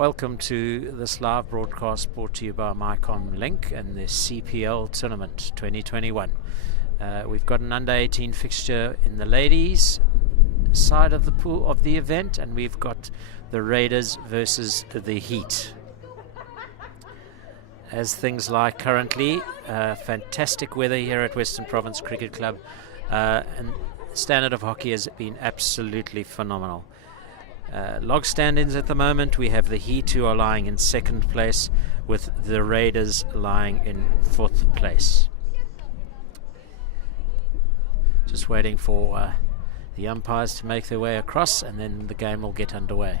Welcome to this live broadcast brought to you by MyComLink and the CPL Tournament 2021. We've got an under 18 fixture in the ladies side of the pool of the event, and we've got the Raiders versus the Heat. As things lie currently, fantastic weather here at Western Province Cricket Club, and standard of hockey has been absolutely phenomenal. Log stand-ins at the moment, we have the Heat who are lying in second place with the Raiders lying in fourth place. Just waiting for the umpires to make their way across, and then the game will get underway.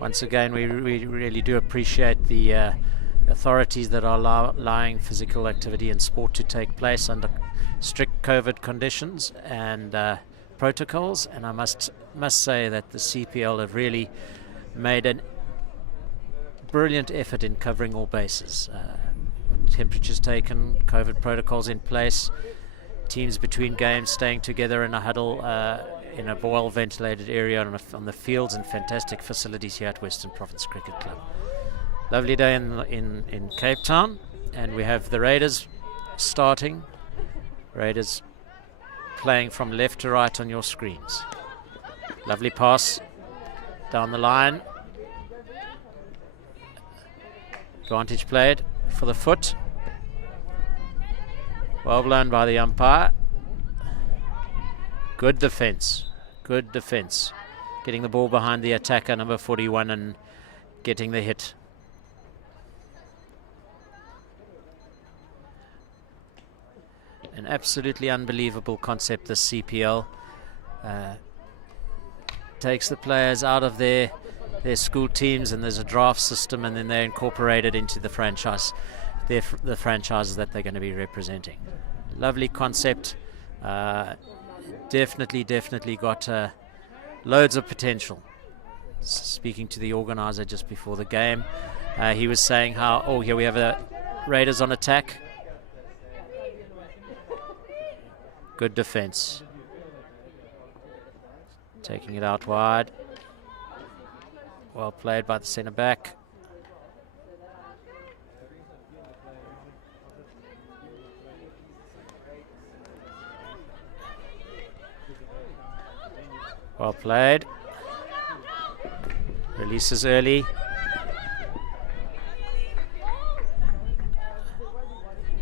Once again, we really do appreciate the authorities that are allowing physical activity and sport to take place under strict COVID conditions and protocols, and I must say that the CPL have really made a brilliant effort in covering all bases. Temperatures taken, COVID protocols in place, teams between games staying together in a huddle in a well ventilated area on the fields, and fantastic facilities here at Western Province Cricket Club. Lovely day in Cape Town, and we have the Raiders starting. Raiders playing from left to right on your screens. Lovely pass down the line. Advantage played for the foot. Well blown by the umpire. Good defense. Good defense. Getting the ball behind the attacker, number 41, and getting the hit. An absolutely unbelievable concept, this CPL. Takes the players out of their school teams, and there's a draft system, and then they're incorporated into the franchise, the franchises that they're going to be representing. Lovely concept. Definitely got loads of potential. Speaking to the organizer just before the game, he was saying how, here we have the Raiders on attack. Good defense. Taking it out wide. Well played by the centre back. Well played. Releases early.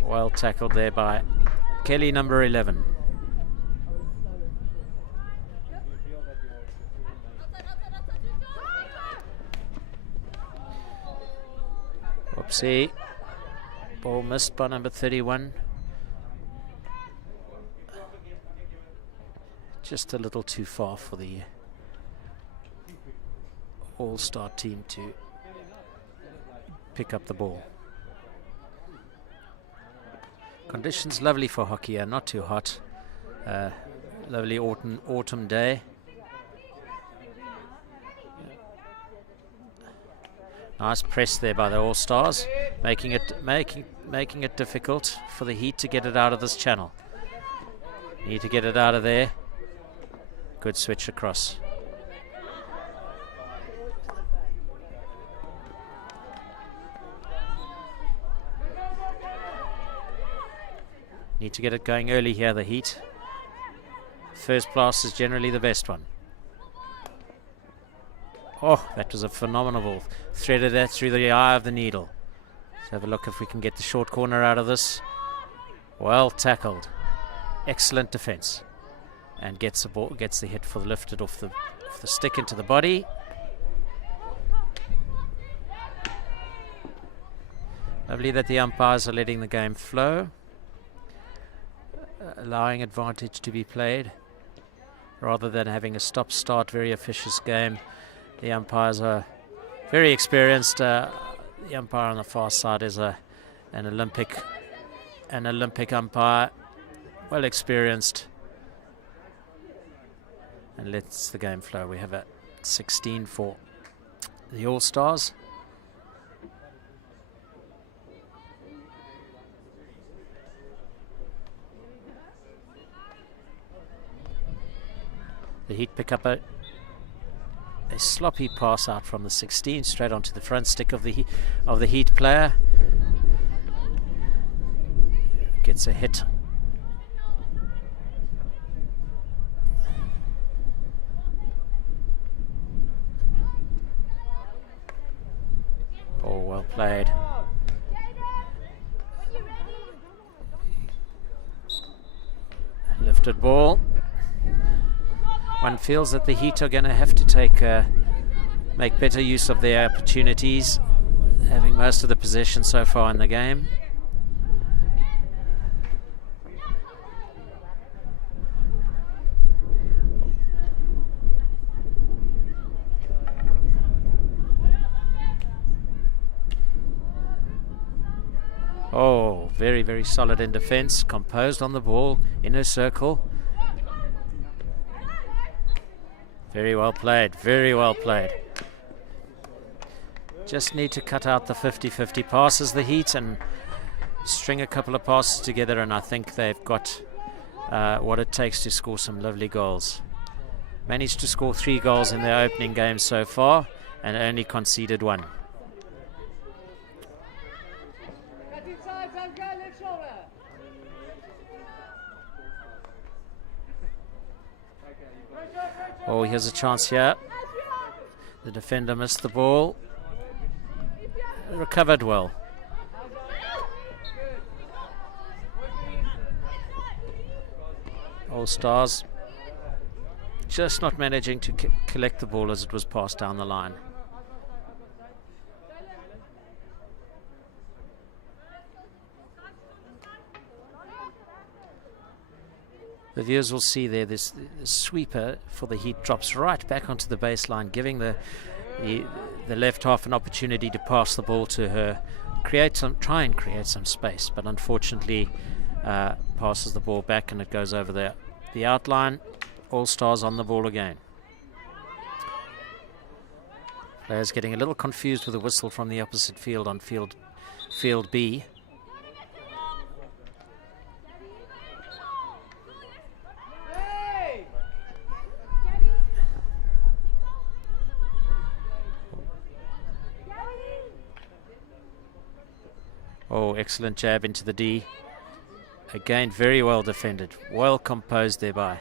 Well tackled there by Kelly, number 11. Whoopsie. Ball missed by number 31. Just a little too far for the all-star team to pick up the ball. Conditions lovely for hockey, not too hot. Lovely autumn day. Nice press there by the All-Stars, making it difficult for the Heat to get it out of this channel. Need to get it out of there. Good switch across. Need to get it going early here, the Heat. First pass is generally the best one. Oh, that was a phenomenal ball. Threaded that through the eye of the needle. Let's have a look if we can get the short corner out of this. Well tackled. Excellent defense. And gets the ball, gets the hit for the lifted off the stick into the body. Lovely that the umpires are letting the game flow, allowing advantage to be played rather than having a stop-start, very officious game. The umpires are very experienced. The umpire on the far side is an Olympic umpire, well experienced, and lets the game flow. We have a 16 for the All-Stars. The Heat pick up a A sloppy pass out from the 16 straight onto the front stick of the Heat player. Gets a hit. Oh, well played. Lifted ball. One feels that the Heat are going to have to make better use of their opportunities, having most of the possession so far in the game. Oh, very, very solid in defense, composed on the ball, in her circle. Very well played, very well played. Just need to cut out the 50-50 passes, the Heat, and string a couple of passes together, and I think they've got what it takes to score some lovely goals. Managed to score 3 goals in their opening game so far, and only conceded 1. Oh, here's a chance here. The defender missed the ball. Recovered well. All Stars just not managing to collect the ball as it was passed down the line. The viewers will see there this sweeper for the Heat drops right back onto the baseline, giving the left half an opportunity to pass the ball to her, try and create some space, but unfortunately passes the ball back and it goes over the outline. All Stars on the ball again. Players getting a little confused with a whistle from the opposite field on field B. Oh, excellent jab into the D. Again, very well defended. Well composed there by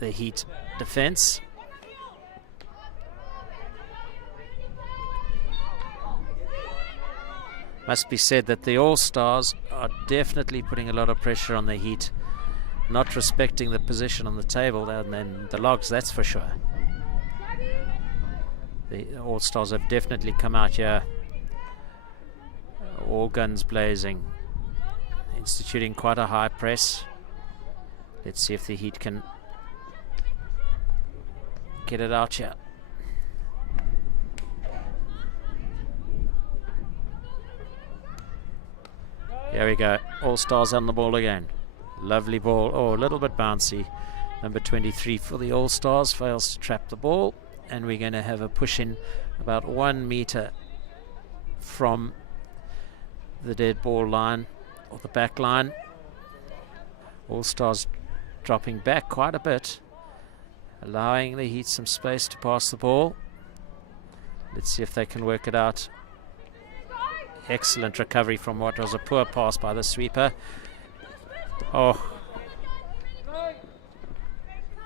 the Heat defense. Must be said that the All Stars are definitely putting a lot of pressure on the Heat, not respecting the position on the table and then the logs, that's for sure. The All Stars have definitely come out here all guns blazing, instituting quite a high press. Let's see if the Heat can get it out here. Here we go. All Stars on the ball again. Lovely ball. Oh, a little bit bouncy. Number 23 for the All Stars fails to trap the ball, and we're going to have a push in about 1 meter from the dead ball line or the back line. All Stars dropping back quite a bit, allowing the Heat some space to pass the ball. Let's see if they can work it out. Excellent recovery from what was a poor pass by the sweeper. Oh,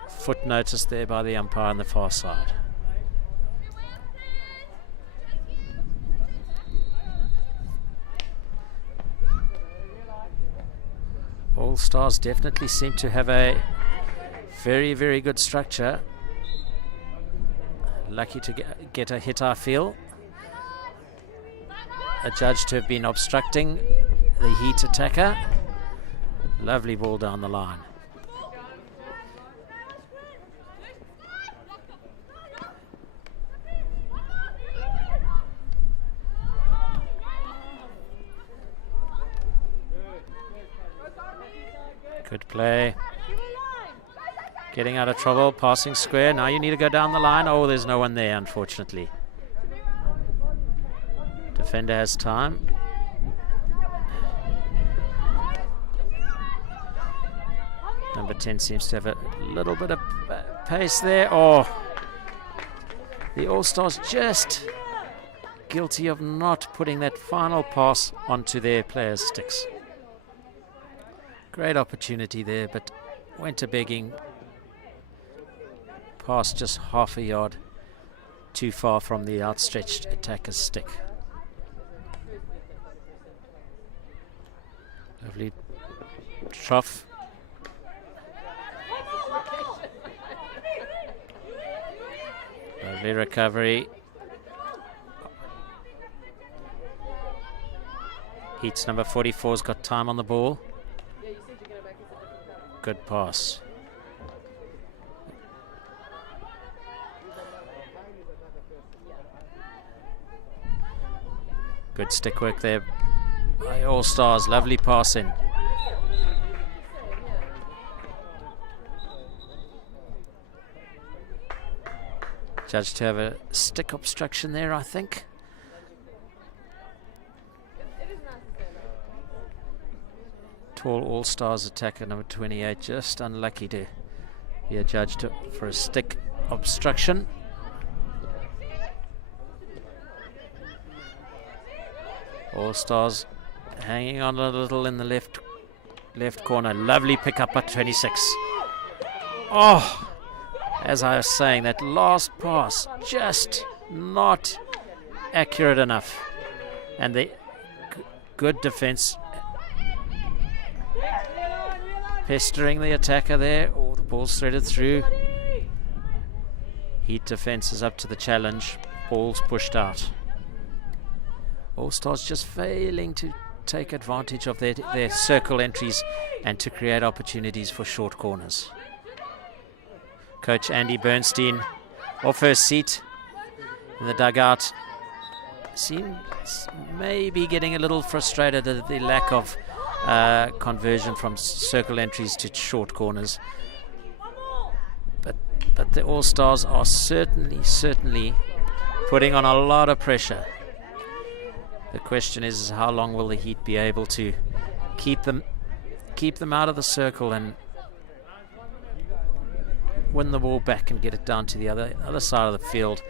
foot notice there by the umpire on the far side. All Stars definitely seem to have a very, very good structure. Lucky to get a hit, I feel. A judge to have been obstructing the Heat attacker. Lovely ball down the line. Good play. Getting out of trouble, passing square. Now you need to go down the line. Oh, there's no one there, unfortunately. Defender has time. Number 10 seems to have a little bit of pace there. Oh, The All-Stars just guilty of not putting that final pass onto their players' sticks. Great opportunity there, but went a begging. Pass just half a yard too far from the outstretched attacker's stick. Lovely trough. Lovely recovery. Heats number 44's got time on the ball. Good pass. Good stick work there by All-Stars. Lovely pass in. Judged to have a stick obstruction there, I think. Tall All-Stars attacker number 28, just unlucky to be adjudged for a stick obstruction. All-Stars hanging on a little in the left corner. Lovely pick up at 26. Oh, as I was saying, that last pass just not accurate enough, and the good defense pestering the attacker there. Oh, the ball's threaded through. Heat defense is up to the challenge. Ball's pushed out. All-Stars just failing to take advantage of their circle entries and to create opportunities for short corners. Coach Andy Bernstein, off her seat in the dugout, seems maybe getting a little frustrated at the lack of conversion from circle entries to short corners. But the All-Stars are certainly putting on a lot of pressure. The question is how long will the Heat be able to keep them out of the circle and win the ball back and get it down to the other side of the field.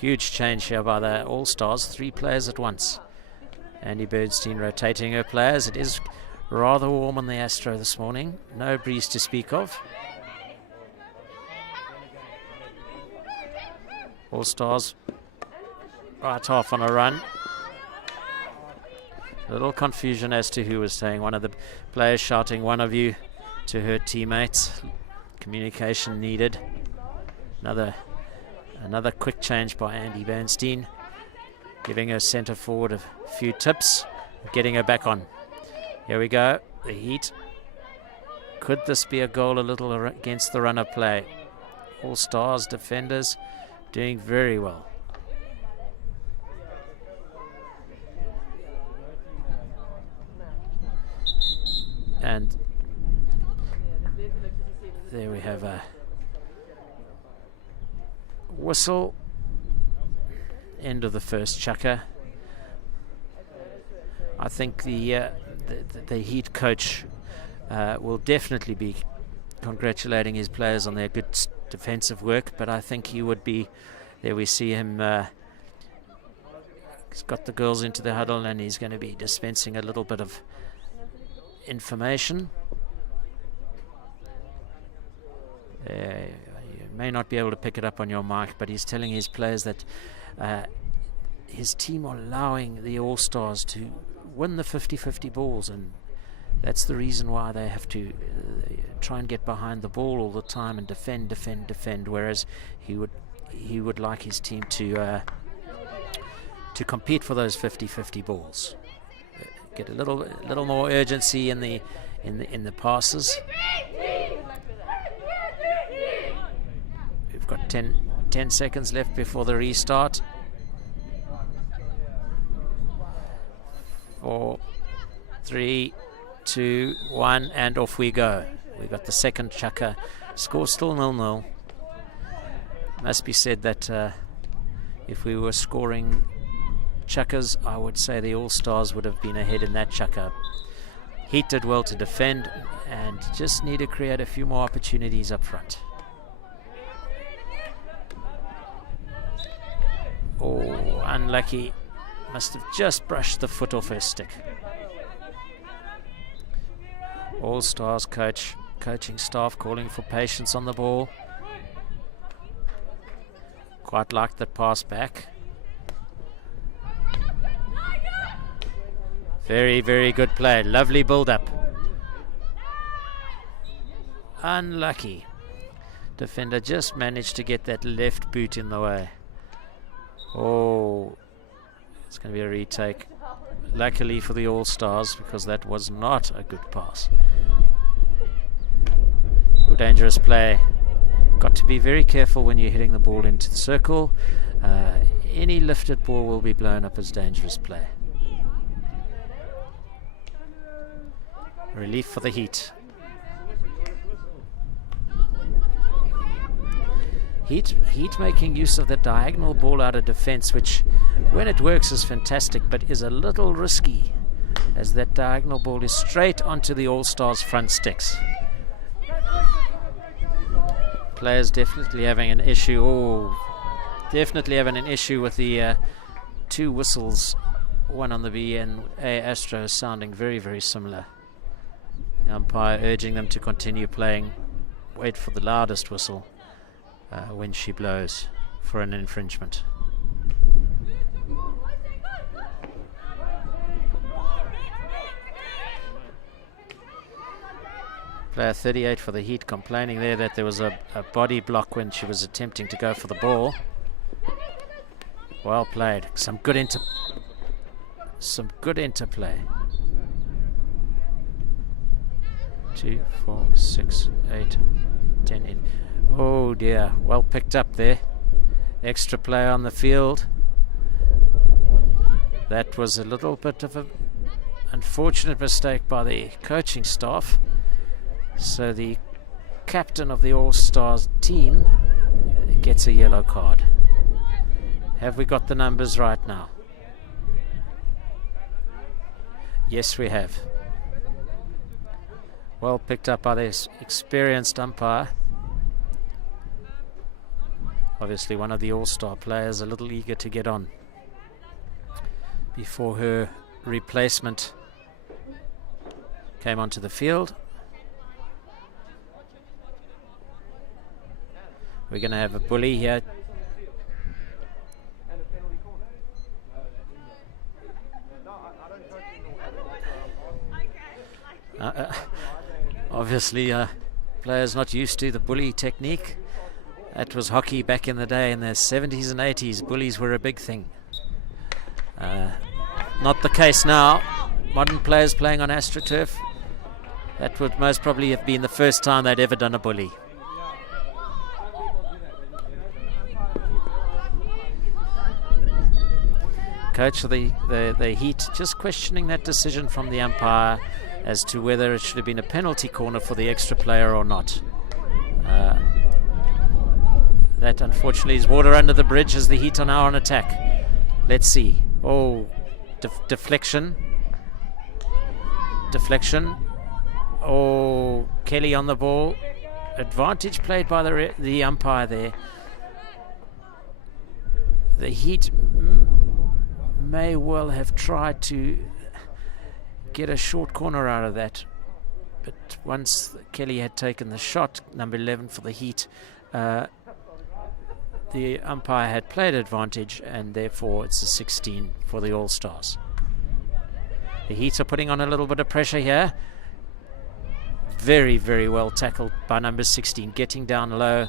Huge change here by the All-Stars, 3 players at once. Andy Bernstein rotating her players. It is rather warm on the Astro this morning. No breeze to speak of. All-Stars right off on a run. A little confusion as to who was saying. One of the players shouting, "One of you," to her teammates. Communication needed. Another quick change by Andy Bernstein, giving her centre forward a few tips, getting her back on. Here we go. The Heat. Could this be a goal a little against the run of play? All-Stars defenders doing very well. And there we have a whistle. End of the first chukker. I think the Heat coach will definitely be congratulating his players on their good defensive work, but I think he would be, there we see him, he's got the girls into the huddle and he's going to be dispensing a little bit of information. You may not be able to pick it up on your mic, but he's telling his players that his team are allowing the All-Stars to win the 50-50 balls, and that's the reason why they have to try and get behind the ball all the time and defend, whereas he would like his team to compete for those 50-50 balls. Get a little more urgency in the passes. We've got 10 seconds left before the restart. 4, 3, 2, 1, and off we go. We've got the second chukker. Score still 0-0. Must be said that if we were scoring chukkers, I would say the All-Stars would have been ahead in that chukker. Heat did well to defend and just need to create a few more opportunities up front. Oh, unlucky. Must have just brushed the foot off her stick. All Stars coaching staff calling for patience on the ball. Quite like that pass back. Very, very good play. Lovely build-up. Unlucky. Defender just managed to get that left boot in the way. Oh, it's going to be a retake. Luckily for the All Stars, because that was not a good pass. Dangerous play. Got to be very careful when you're hitting the ball into the circle. Any lifted ball will be blown up as dangerous play. Relief for the Heat. Heat making use of the diagonal ball out of defense, which when it works is fantastic, but is a little risky, as that diagonal ball is straight onto the All Stars front sticks. Players definitely having an issue. Oh, definitely having an issue with the two whistles, one on the B and A Astro, sounding very, very similar. The umpire urging them to continue playing. Wait for the loudest whistle when she blows for an infringement. Player 38 for the Heat complaining there that there was a body block when she was attempting to go for the ball. Well played. Some good interplay. 2, 4, 6, 8, 10 in. Oh dear, well picked up there. Extra play on the field. That was a little bit of an unfortunate mistake by the coaching staff. So the captain of the All Stars team gets a yellow card. Have we got the numbers right now? Yes, we have. Well picked up by this experienced umpire. Obviously one of the All-Star players, a little eager to get on before her replacement came onto the field. We're going to have a bully here. Obviously, players not used to the bully technique. That was hockey back in the day, in the 70s and 80s. Bullies were a big thing. Not the case now. Modern players playing on AstroTurf, that would most probably have been the first time they'd ever done a bully. Coach of the Heat just questioning that decision from the umpire as to whether it should have been a penalty corner for the extra player or not. That unfortunately is water under the bridge as the Heat are now on attack. Let's see. Oh, deflection. Deflection. Oh, Kelly on the ball. Advantage played by the umpire there. The Heat may well have tried to get a short corner out of that, but once Kelly had taken the shot, number 11 for the Heat, the umpire had played advantage, and therefore it's a 16 for the All Stars. The Heat are putting on a little bit of pressure here. Very, very well tackled by number 16, getting down low.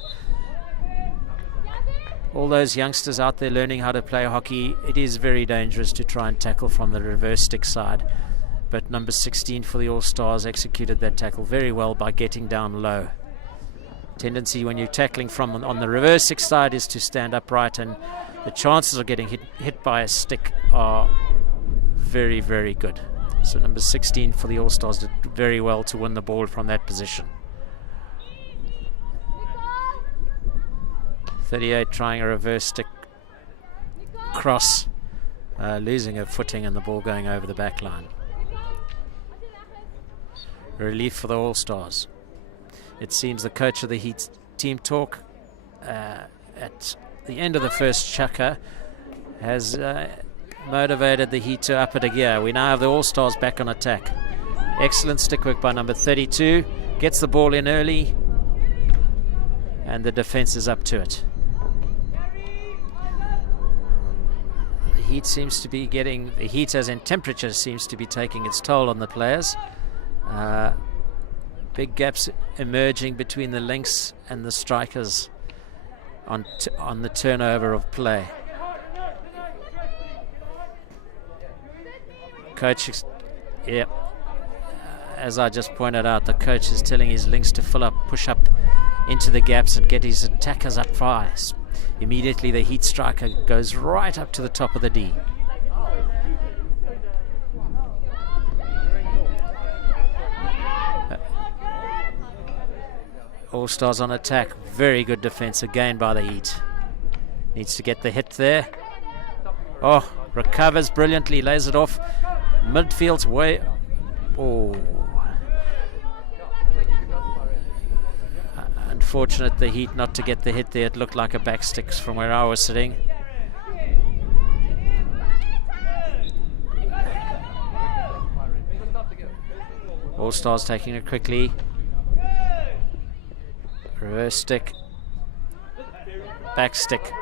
All those youngsters out there learning how to play hockey, it is very dangerous to try and tackle from the reverse stick side. But number 16 for the All Stars executed that tackle very well by getting down low. Tendency when you're tackling from on the reverse stick side is to stand upright, and the chances of getting hit by a stick are very, very good. So number 16 for the All Stars did very well to win the ball from that position. 38 trying a reverse stick cross, losing her footing and the ball going over the back line. Relief for the All Stars. It seems the coach of the Heat team talk at the end of the first chukker has motivated the Heat to up it a gear. We now have the All-Stars back on attack. Excellent stick work by number 32. Gets the ball in early, and the defense is up to it. The heat seems to be getting, the heat as in temperature seems to be taking its toll on the players. Big gaps emerging between the links and the strikers on the turnover of play. Coach, as I just pointed out, the coach is telling his links to push up into the gaps and get his attackers up fast. Immediately the Heat striker goes right up to the top of the D. All-Stars on attack. Very good defense again by the Heat. Needs to get the hit there. Oh, recovers brilliantly, lays it off. Midfield's way. Oh. Unfortunate the Heat not to get the hit there. It looked like a backstick from where I was sitting. All-Stars taking it quickly. Reverse stick. Back stick.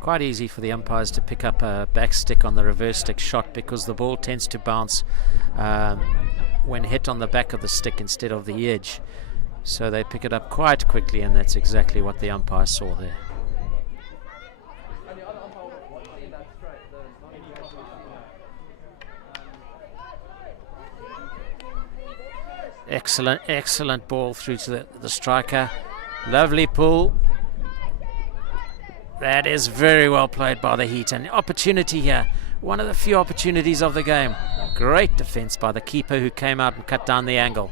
Quite easy for the umpires to pick up a back stick on the reverse stick shot because the ball tends to bounce when hit on the back of the stick instead of the edge. So they pick it up quite quickly, and that's exactly what the umpire saw there. Excellent ball through to the striker. Lovely pull. That is very well played by the Heat. An opportunity here. One of the few opportunities of the game. Great defense by the keeper who came out and cut down the angle.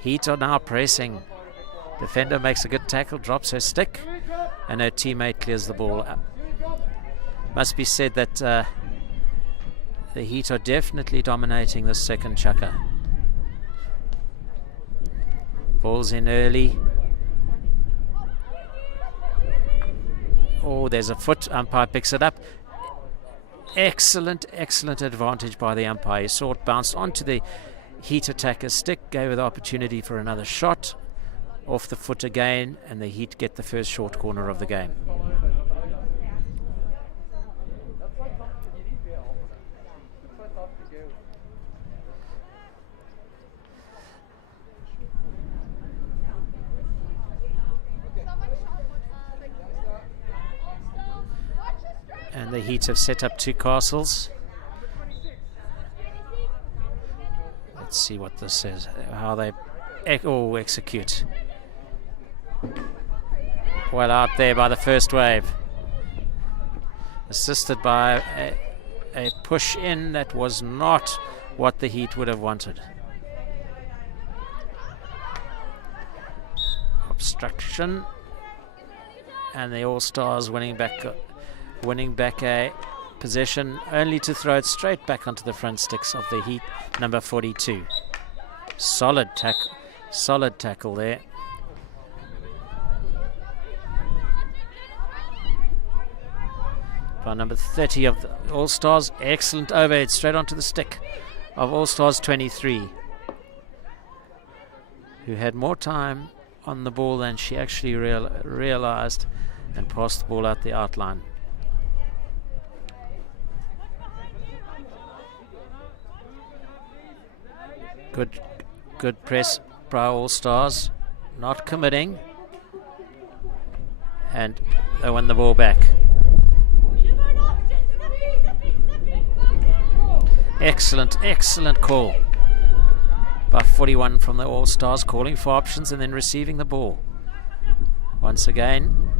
Heat are now pressing. Defender makes a good tackle, drops her stick, and her teammate clears the ball. Must be said that the Heat are definitely dominating this second chukker. Ball's in early. Oh, there's a foot. Umpire picks it up. Excellent advantage by the umpire. He saw it bounce onto the Heat attacker's stick, gave her the opportunity for another shot. Off the foot again, and the Heat get the first short corner of the game. And the Heat have set up two castles. Let's see what this says, how they execute. Well out there by the first wave. Assisted by a push in that was not what the Heat would have wanted. Obstruction. And the All-Stars winning back a possession, only to throw it straight back onto the front sticks of the Heat, number 42. Solid tackle there. By number 30 of the All-Stars. Excellent overhead straight onto the stick of All-Stars 23, who had more time on the ball than she actually realized, and passed the ball out the outline. Good press by All-Stars, not committing, and they win the ball back. Excellent call by 41 from the All-Stars, calling for options and then receiving the ball. Once again,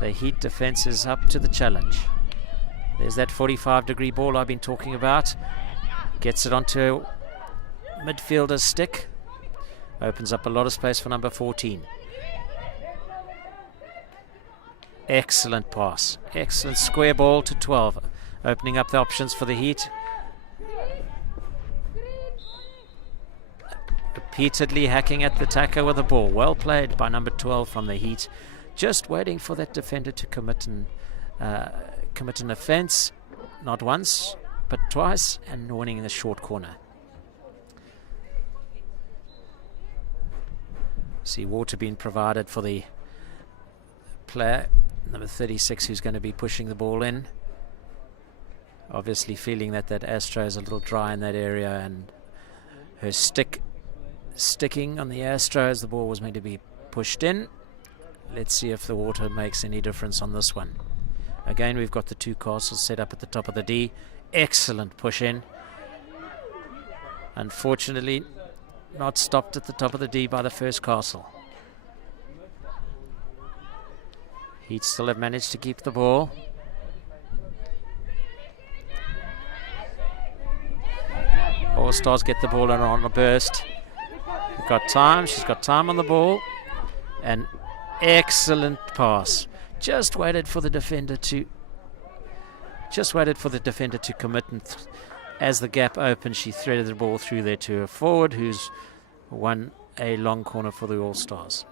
the Heat defense is up to the challenge. There's that 45-degree ball I've been talking about. Gets it onto midfielder's stick. Opens up a lot of space for number 14. Excellent pass. Excellent square ball to 12. Opening up the options for the Heat. repeatedly hacking at the attacker with the ball. Well played by number 12 from the Heat. Just waiting for that defender to commit an offence, not once but twice, and winning in the short corner. See water being provided for the player number 36 who's going to be pushing the ball in, obviously feeling that Astro is a little dry in that area, and her sticking on the Astro as the ball was meant to be pushed in. Let's see if the water makes any difference on this one. Again, we've got the two castles set up at the top of the D. Excellent push in. Unfortunately, not stopped at the top of the D by the first castle. Heat still have managed to keep the ball. All Stars get the ball on a burst. We've got time. She's got time on the ball. An excellent pass. Just waited for the defender to commit, and as the gap opened, she threaded the ball through there to her forward, who's won a long corner for the All Stars.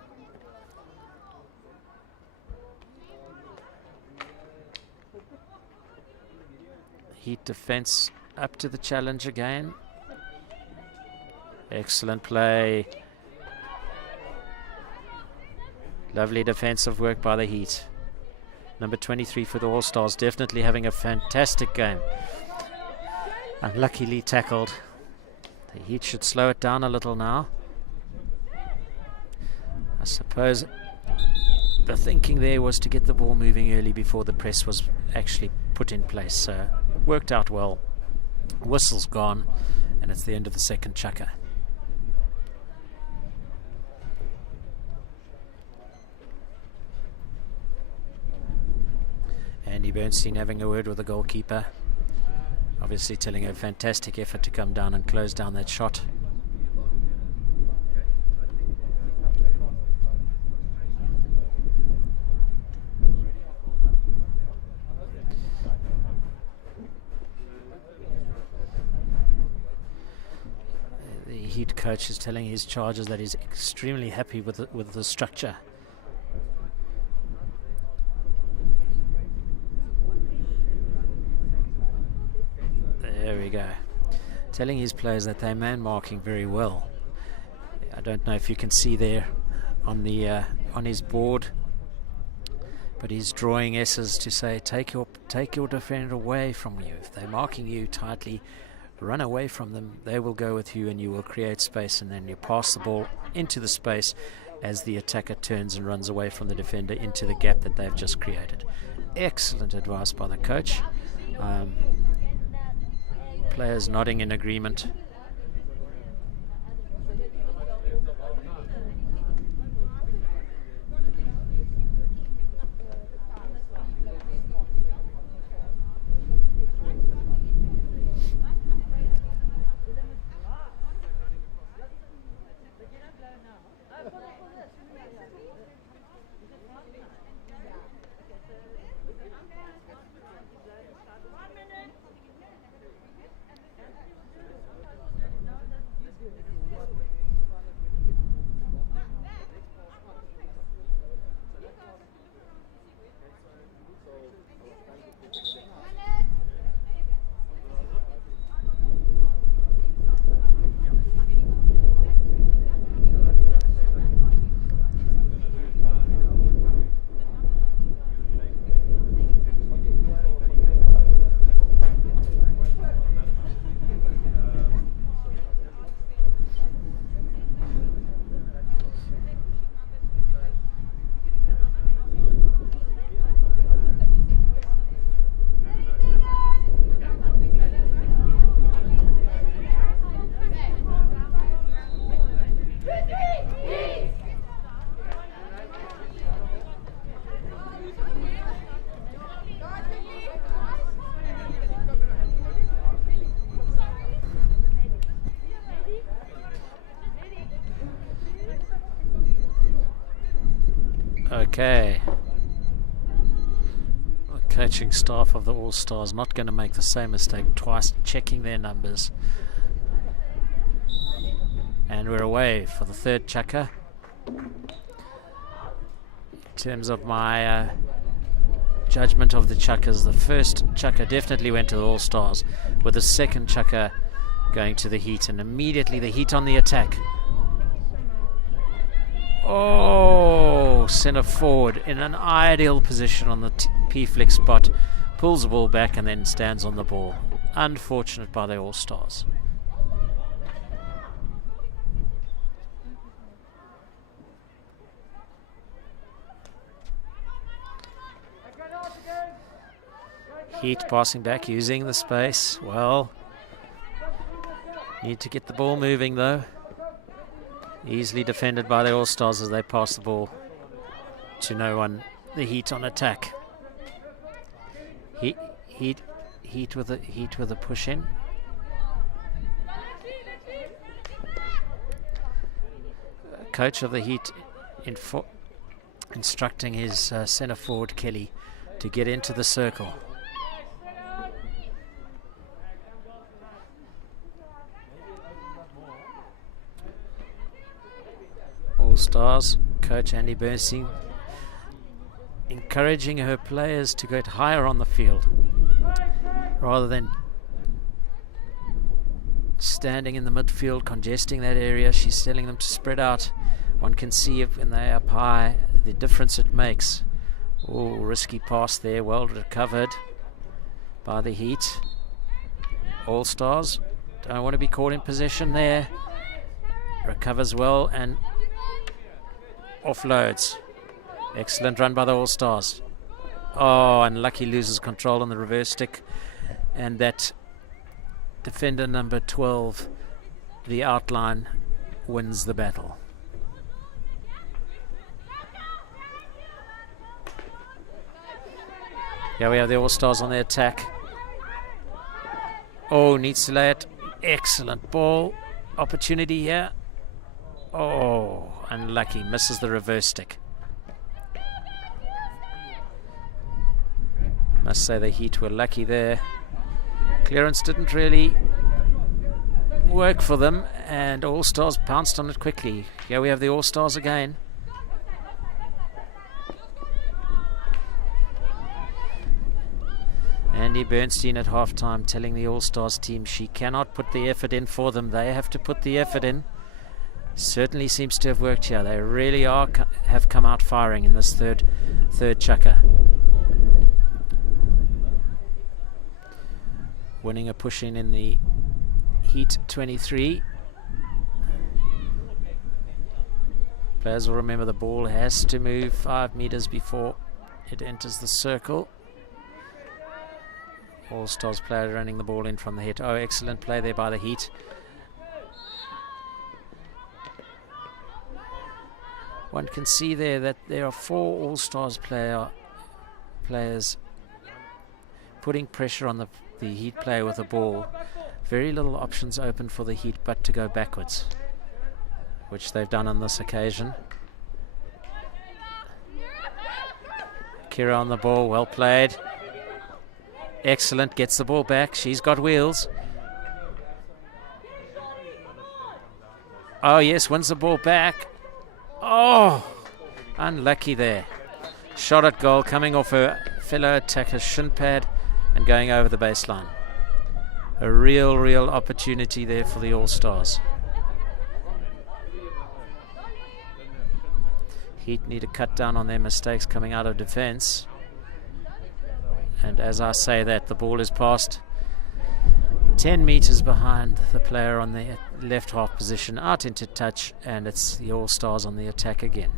Heat defense up to the challenge again. Excellent play. Lovely defensive work by the Heat. Number 23 for the All Stars, definitely having a fantastic game. Unluckily tackled. The Heat should slow it down a little now. I suppose the thinking there was to get the ball moving early before the press was actually put in place. So worked out well. Whistle's gone, and it's the end of the second chukker. Andy Bernstein having a word with the goalkeeper, obviously telling her fantastic effort to come down and close down that shot. The Heat coach is telling his charges that he's extremely happy with the structure. There we go. Telling his players that they're man marking very well. I don't know if you can see there on the on his board, but he's drawing S's to say take your defender away from you. If they're marking you tightly, run away from them. They will go with you, and you will create space, and then you pass the ball into the space as the attacker turns and runs away from the defender into the gap that they've just created. Excellent advice by the coach. Players nodding in agreement. Okay. The coaching staff of the All Stars not going to make the same mistake twice, checking their numbers. And we're away for the third chukker. In terms of my judgment of the chukkers, the first chukker definitely went to the All-Stars, with the second chukker going to the Heat, and immediately the Heat on the attack. Oh, centre forward in an ideal position on the P-flick spot, pulls the ball back and then stands on the ball. Unfortunate by the All-Stars. Heat passing back, using the space. Well, need to get the ball moving though. Easily defended by the All-Stars as they pass the ball to no one. The Heat on attack. Heat with a push in. Coach of the Heat instructing his centre forward Kelly to get into the circle. All-Stars, Coach Andy Bernstein encouraging her players to get higher on the field rather than standing in the midfield, congesting that area. She's telling them to spread out. One can see if when they're up high the difference it makes. Oh, risky pass there, well recovered by the Heat. All-Stars don't want to be caught in possession there. Recovers well and offloads. Excellent run by the All-Stars. Oh, unlucky, loses control on the reverse stick, and that defender number 12, the outline, wins the battle. Here we have the All-Stars on the attack. Oh, needs to lay it. Excellent ball. Opportunity here. Oh, unlucky, misses the reverse stick. Must say the Heat were lucky there. Clearance didn't really work for them, and All-Stars pounced on it quickly. Here we have the All-Stars again. Andy Bernstein at halftime telling the All-Stars team she cannot put the effort in for them. They have to put the effort in. Certainly seems to have worked here. They really have come out firing in this third chukker. Winning a push in the Heat 23. Players will remember the ball has to move 5 meters before it enters the circle. All-Stars player running the ball in from the hit. Oh, excellent play there by the Heat. One can see there that there are 4 All-Stars players putting pressure on the Heat player with the ball. Very little options open for the Heat but to go backwards, which they've done on this occasion. Kira on the ball, well played. Excellent, gets the ball back. She's got wheels. Oh yes, wins the ball back. Oh, unlucky there. Shot at goal, coming off her fellow attacker's shin pad and going over the baseline. A real opportunity there for the All-Stars. Heat need to cut down on their mistakes coming out of defense. And as I say that, the ball is passed 10 meters behind the player on the left half position, out into touch, and it's the All-Stars on the attack again.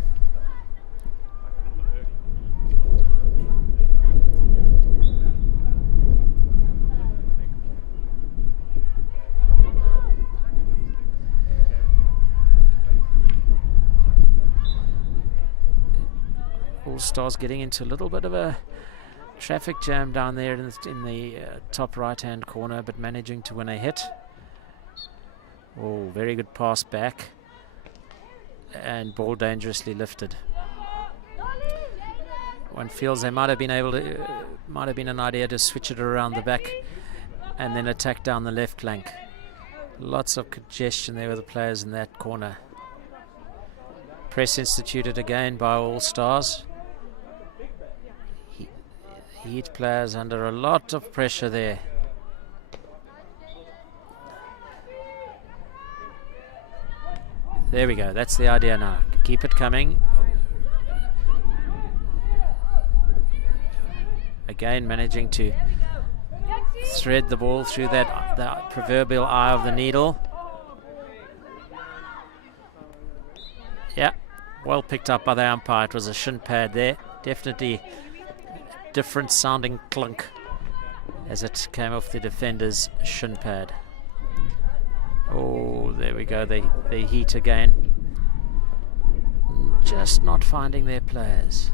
All-Stars getting into a little bit of a traffic jam down there in the top right-hand corner, but managing to win a hit. Oh, very good pass back, and ball dangerously lifted. One feels they might have been an idea to switch it around the back and then attack down the left flank. Lots of congestion there with the players in that corner. Press instituted again by All Stars. Heat players under a lot of pressure there. There we go, that's the idea now. Keep it coming. Again, managing to thread the ball through the proverbial eye of the needle. Yeah, well picked up by the umpire. It was a shin pad there. Definitely different sounding clunk as it came off the defender's shin pad. Oh, there we go, they heat again. Just not finding their players.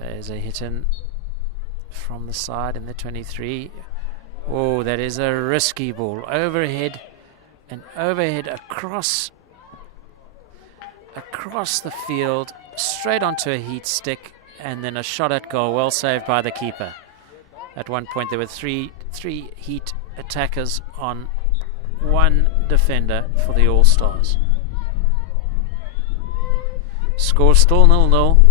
There's a hit in from the side in the 23. Oh, that is a risky ball. Overhead and overhead across the field, straight onto a heat stick, and then a shot at goal. Well saved by the keeper. At one point there were three heat attackers on one defender for the All Stars. Score still 0-0.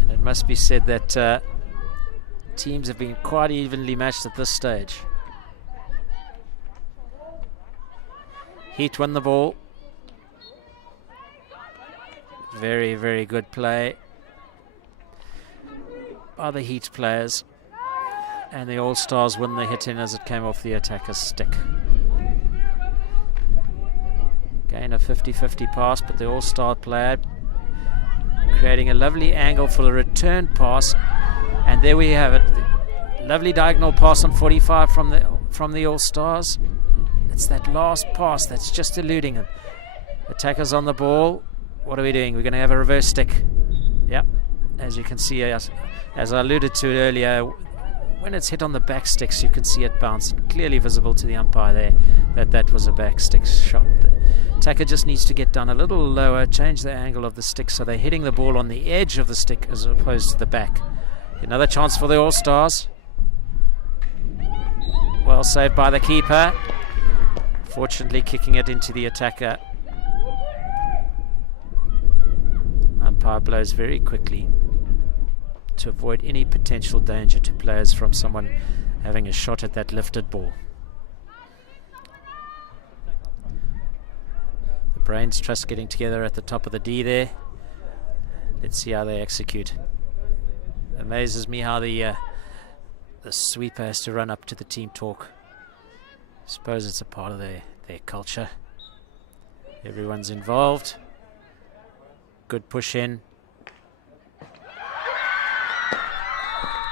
And it must be said that teams have been quite evenly matched at this stage. Heat won the ball. Very, very good play by the Heat players. And the All Stars win the hit in as it came off the attacker's stick. Again, a 50-50 pass, but the All Star player creating a lovely angle for the return pass. And there we have it. Lovely diagonal pass on 45 from the All Stars. It's that last pass that's just eluding him. Attackers on the ball. What are we doing? We're going to have a reverse stick. Yep. As you can see, as I alluded to earlier, when it's hit on the back sticks, you can see it bounce. Clearly visible to the umpire there that was a back stick shot. The attacker just needs to get down a little lower, change the angle of the stick so they're hitting the ball on the edge of the stick as opposed to the back. Another chance for the All Stars. Well saved by the keeper. Fortunately kicking it into the attacker. Umpire blows very quickly to avoid any potential danger to players from someone having a shot at that lifted ball. The brains trust getting together at the top of the D there. Let's see how they execute. Amazes me how the sweeper has to run up to the team talk. Suppose it's a part of their culture. Everyone's involved. Good push in.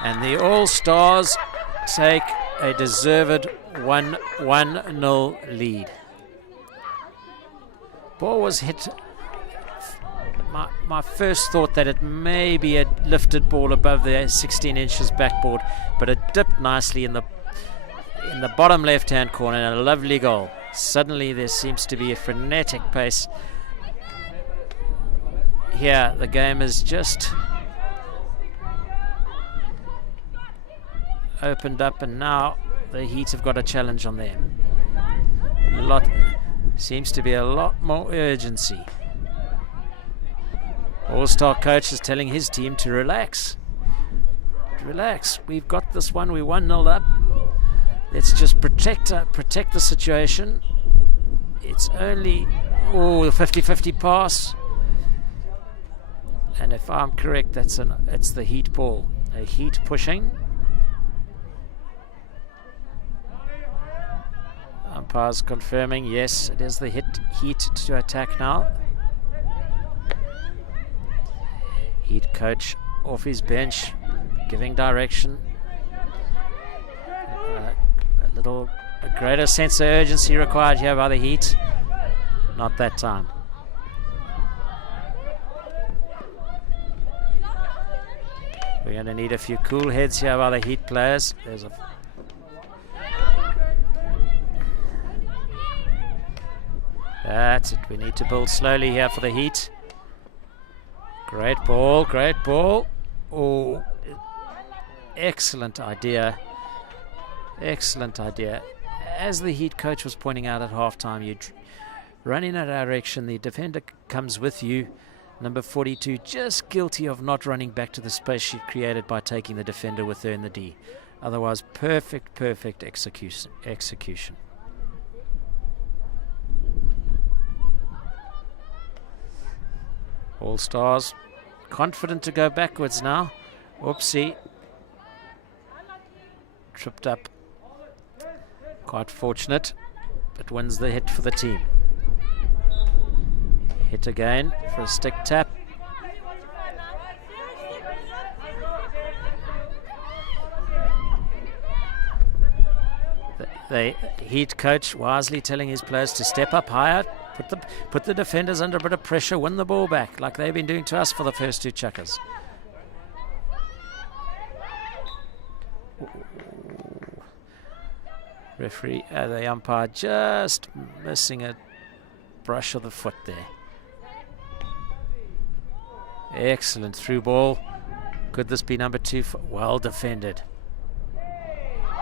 And the All Stars take a deserved 1-0 lead. Ball was hit. My first thought that it may be a lifted ball above the 16 inches backboard, but it dipped nicely in the bottom left-hand corner, and a lovely goal. Suddenly there seems to be a frenetic pace. Here the game is just opened up, and now the Heat have got a challenge on them. Seems to be a lot more urgency. All-Star coach is telling his team to relax. Relax, we've got this one, we 1-0 up. Let's just protect the situation. It's only the 50-50 pass. And if I'm correct, it's the Heat ball. A Heat pushing. Umpire's confirming, yes, it is the Heat to attack now. Heat coach off his bench, giving direction. A greater sense of urgency required here by the Heat. Not that time. We're going to need a few cool heads here by the Heat players. There's a That's it. We need to build slowly here for the Heat. Great ball, great ball. Oh, excellent idea. Excellent idea. As the Heat coach was pointing out at halftime, you run in a direction, the defender comes with you. Number 42, just guilty of not running back to the space she created by taking the defender with her in the D. Otherwise, perfect execution. All Stars confident to go backwards now. Oopsie. Tripped up. Quite fortunate, but wins the hit for the team. Hit again for a stick tap. The Heat coach wisely telling his players to step up higher, put the defenders under a bit of pressure, win the ball back, like they've been doing to us for the first two chukkers. Referee, the umpire just missing a brush of the foot there. Excellent through ball. Could this be number 2? Well defended.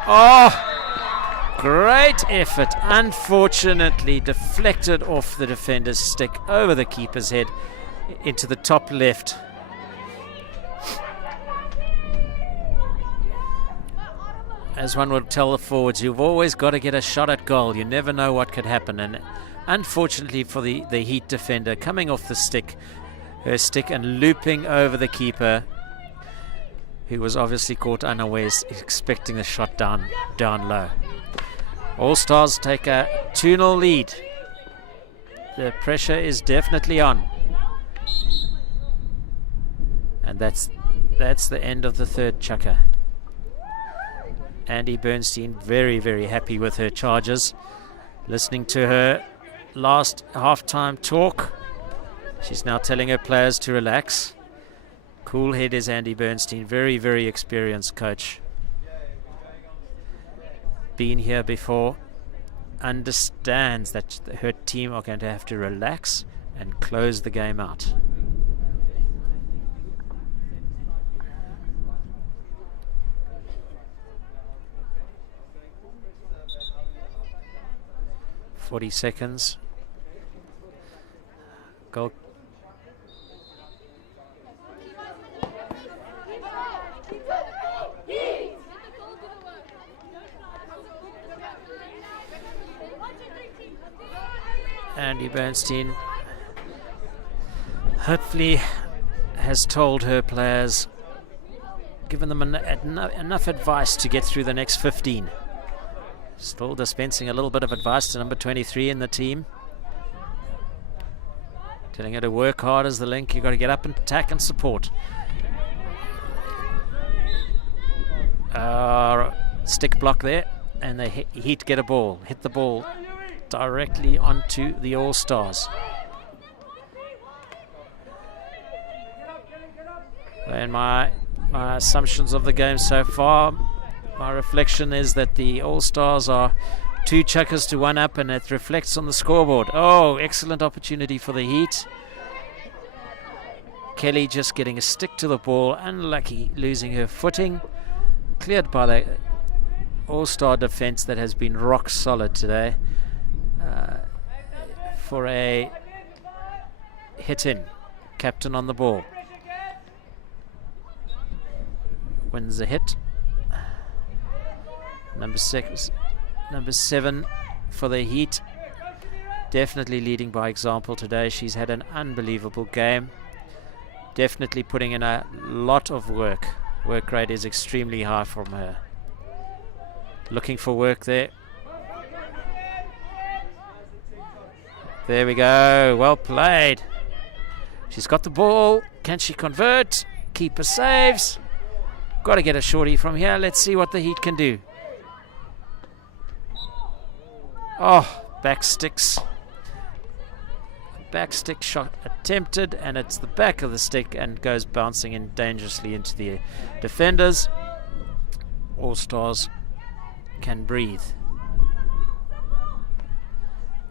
Oh, great effort. Unfortunately deflected off the defender's stick over the keeper's head into the top left. As one would tell the forwards, you've always got to get a shot at goal. You never know what could happen. And unfortunately for the Heat defender, coming off her stick and looping over the keeper, who was obviously caught unawares, expecting the shot down low. All Stars take a 2-0 lead. The pressure is definitely on. And that's the end of the third chukker. Andy Bernstein very, very happy with her charges. Listening to her last halftime talk, she's now telling her players to relax. Cool head is Andy Bernstein, very, very experienced coach. Been here before, understands that her team are going to have to relax and close the game out. .40 seconds. Goal. Andy Bernstein hopefully has told her players, given them enough advice to get through the next 15. Still dispensing a little bit of advice to number 23 in the team. Telling her to work hard as the link. You've got to get up and attack and support. Stick block there. And the Heat get a ball. Hit the ball directly onto the All Stars. And my assumptions of the game so far, my reflection is that the All Stars are 2 chukkers to 1 up, and it reflects on the scoreboard. Oh, excellent opportunity for the Heat. Kelly just getting a stick to the ball, unlucky, losing her footing. Cleared by the All-Star defense that has been rock solid today for a hit in. Captain on the ball. Wins the hit. Number 7 for the Heat. Definitely leading by example today. She's had an unbelievable game. Definitely putting in a lot of work. Work rate is extremely high from her. Looking for work there. There we go. Well played. She's got the ball. Can she convert? Keeper saves. Got to get a shorty from here. Let's see what the Heat can do. Oh, back sticks. Back stick shot attempted, and it's the back of the stick and goes bouncing in dangerously into the defenders. All Stars can breathe.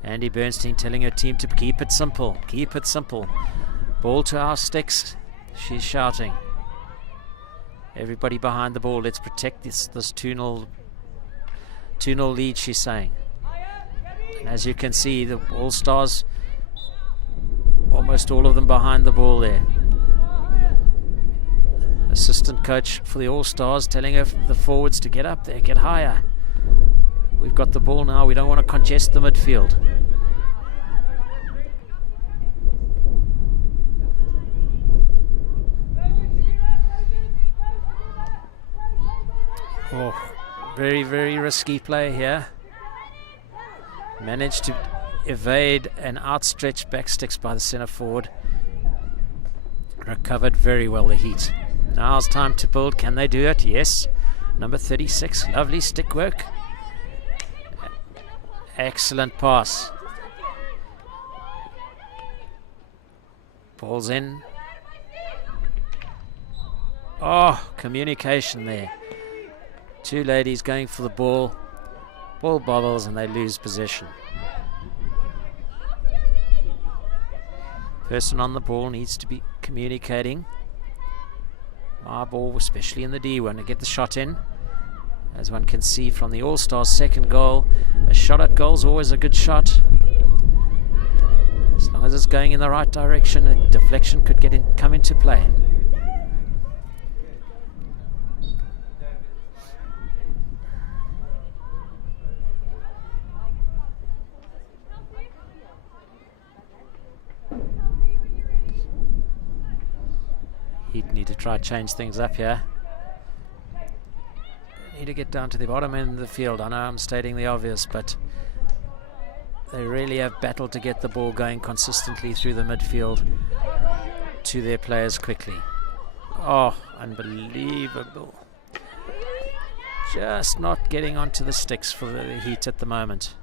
Andy Bernstein telling her team to keep it simple. Keep it simple. Ball to our sticks. She's shouting. Everybody behind the ball. Let's protect this 2-0 lead, she's saying. And as you can see, the All-Stars, almost all of them behind the ball there. Assistant coach for the All-Stars telling her the forwards to get up there, get higher. We've got the ball now. We don't want to congest the midfield. Oh, very, very risky play here. Managed to evade an outstretched back sticks by the centre forward. Recovered very well the Heat. Now it's time to build. Can they do it? Yes. Number 36. Lovely stick work. Excellent pass. Ball's in. Oh, communication there. Two ladies going for the ball. Ball bobbles and they lose possession. Person on the ball needs to be communicating. My ball, especially in the D, want to get the shot in. As one can see from the All-Stars' second goal, a shot at goal is always a good shot. As long as it's going in the right direction, a deflection could come into play. Heat need to try to change things up here. Need to get down to the bottom end of the field. I know I'm stating the obvious, but they really have battled to get the ball going consistently through the midfield to their players quickly. Oh, unbelievable. Just not getting onto the sticks for the Heat at the moment.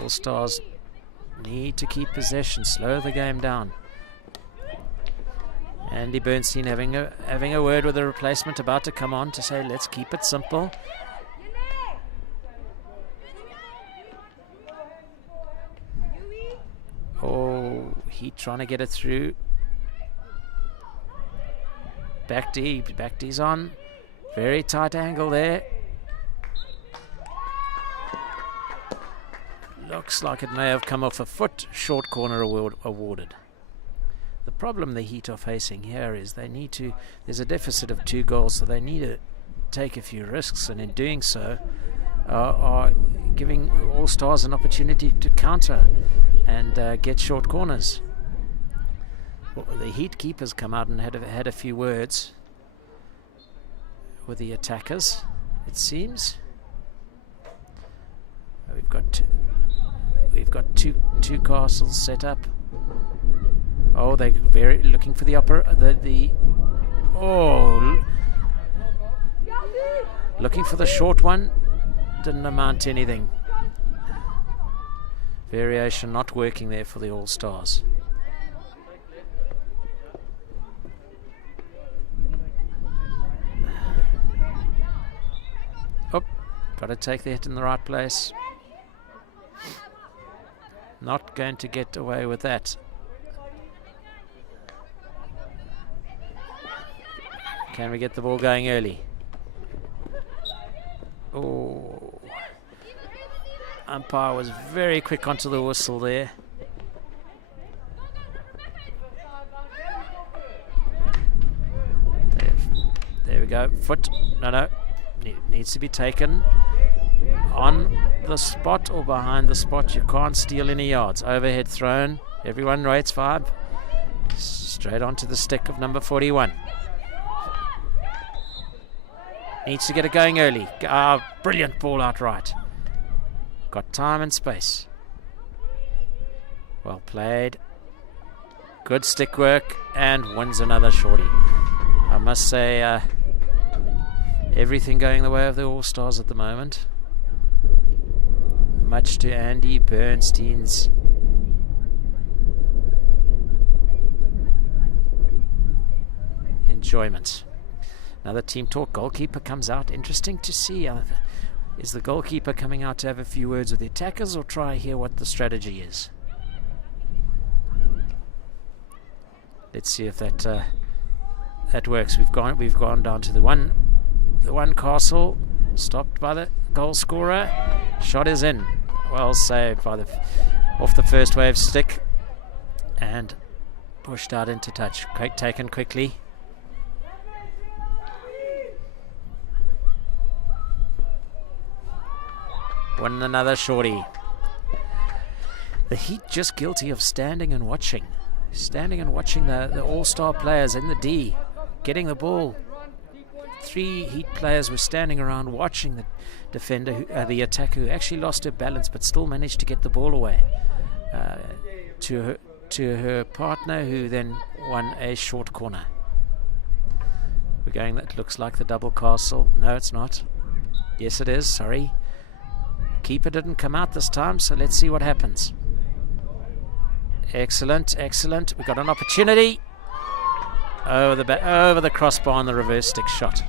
All Stars need to keep possession, slow the game down. Andy Bernstein having a word with the replacement, about to come on to say, let's keep it simple. Oh, Heat trying to get it through. Back D's on. Very tight angle there. Looks like it may have come off a foot. Short corner awarded. The problem the Heat are facing here is there's a deficit of 2 goals, so they need to take a few risks, and in doing so are giving All Stars an opportunity to counter and get short corners. Well, the Heat keepers come out and had a few words with the attackers, it seems. We've got two castles set up. Oh, they're very looking for the upper, looking for the short one. Didn't amount to anything. Variation not working there for the All Stars. Oh, got to take the hit in the right place. Not going to get away with that. Can we get the ball going early? Oh, umpire was very quick onto the whistle there. There we go. Foot. No. Needs to be taken on the spot or behind the spot. You can't steal any yards. Overhead thrown. Everyone rates 5. Straight onto the stick of number 41. Needs to get it going early. Brilliant ball outright. Got time and space. Well played. Good stick work, and wins another shorty. I must say, everything going the way of the All Stars at the moment. Much to Andy Bernstein's enjoyment. Another team talk. Goalkeeper comes out. Interesting to see. Is the goalkeeper coming out to have a few words with the attackers, or try hear what the strategy is? Let's see if that that works. We've gone down to the one castle, stopped by the goal scorer. Shot is in. Well saved by off the first wave stick and pushed out into touch. Taken quickly. Won another shorty. The Heat just guilty of standing and watching. Standing and watching the all-star players in the D getting the ball. 3 Heat players were standing around watching the defender, the attacker, who actually lost her balance but still managed to get the ball away to her partner, who then won a short corner. We're going, that looks like the double castle. No, it's not. Yes, it is. Sorry. Keeper didn't come out this time, so let's see what happens. Excellent, excellent. We got an opportunity. Over the crossbar on the reverse stick shot.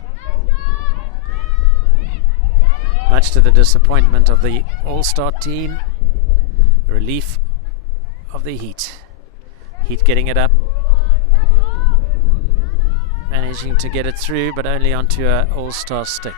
Much to the disappointment of the all-star team. Relief of the Heat. Heat getting it up. Managing to get it through, but only onto an all-star stick.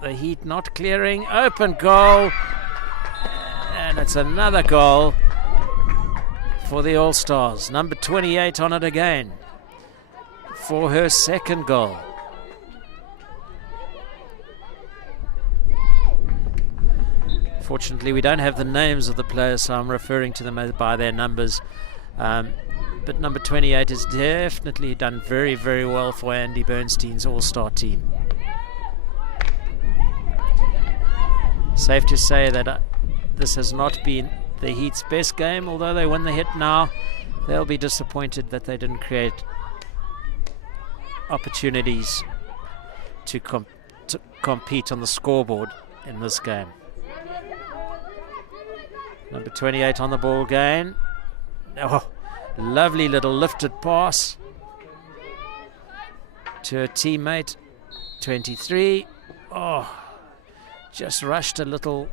The Heat not clearing. Open goal. And it's another goal for the All-Stars. Number 28 on it again for her second goal. Fortunately, we don't have the names of the players, so I'm referring to them by their numbers. But number 28 has definitely done very, very well for Andy Bernstein's All-Star team. Safe to say that this has not been the Heat's best game, although they win the hit now. They'll be disappointed that they didn't create opportunities to compete on the scoreboard in this game. Number 28 on the ball again. Oh, lovely little lifted pass to a teammate. 23. Oh, just rushed a little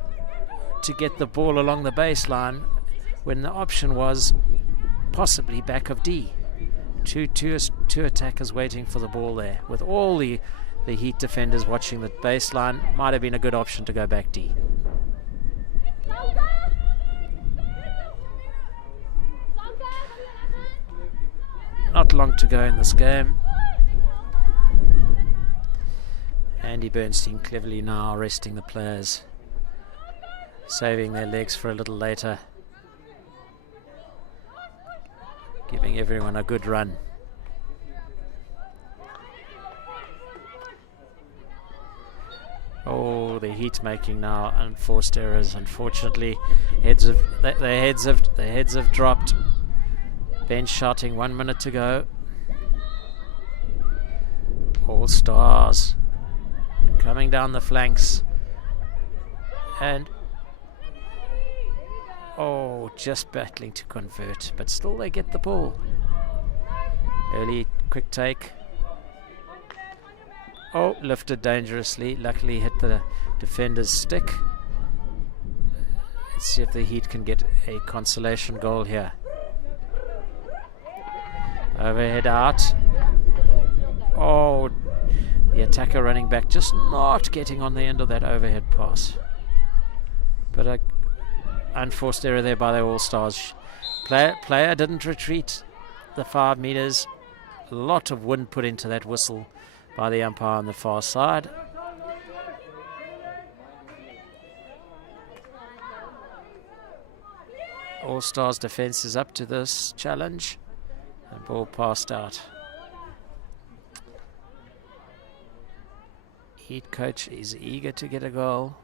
to get the ball along the baseline when the option was possibly back of D. Two attackers waiting for the ball there. With all the Heat defenders watching the baseline, might have been a good option to go back D. Not long to go in this game. Andy Bernstein cleverly now resting the players, saving their legs for a little later, giving everyone a good run. Oh, the Heat making now unforced errors. Unfortunately, the heads have dropped. Bench shouting, 1 minute to go. All Stars coming down the flanks, and just battling to convert, but still they get the ball. Early quick take. Oh, lifted dangerously. Luckily hit the defender's stick. Let's see if the Heat can get a consolation goal here. Overhead out. Oh, the attacker running back just not getting on the end of that overhead pass. But an unforced error there by the All-Stars. Player didn't retreat the 5 meters. A lot of wind put into that whistle by the umpire on the far side. All-Stars defense is up to this challenge. And ball passed out. Heat coach is eager to get a goal.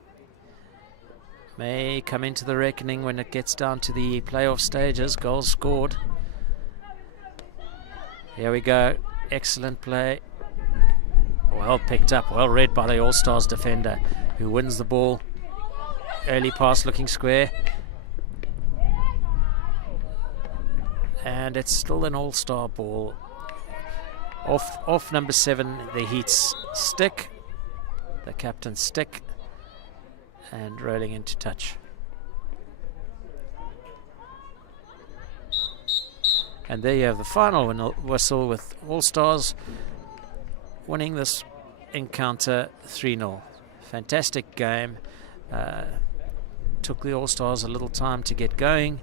May come into the reckoning when it gets down to the playoff stages. Goals scored. Here we go. Excellent play. Well picked up, well read by the All-Stars defender, who wins the ball Early pass looking square. And it's still an all-star ball. Off number 7, the Heat's stick, the captain's stick, and rolling into touch. And there you have the final whistle, with All Stars winning this encounter 3-0. Fantastic game. Took the All Stars a little time to get going.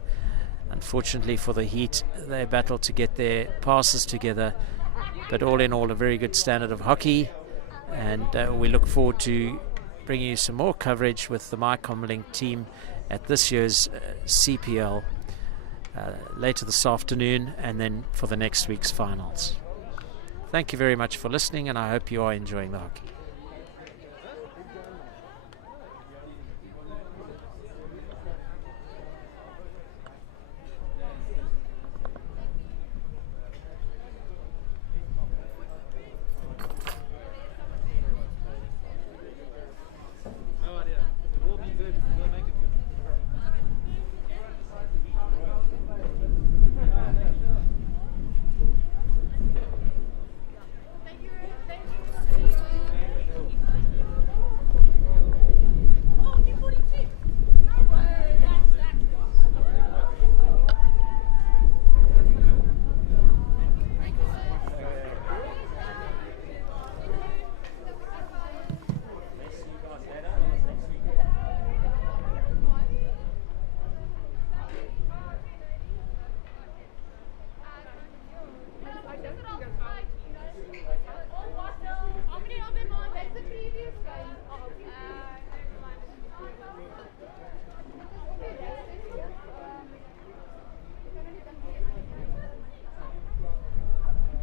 Unfortunately for the Heat, they battled to get their passes together. But all in all, a very good standard of hockey. And we look forward to bringing you some more coverage with the MyComLink team at this year's CPL later this afternoon, and then for the next week's finals. Thank you very much for listening, and I hope you are enjoying the hockey.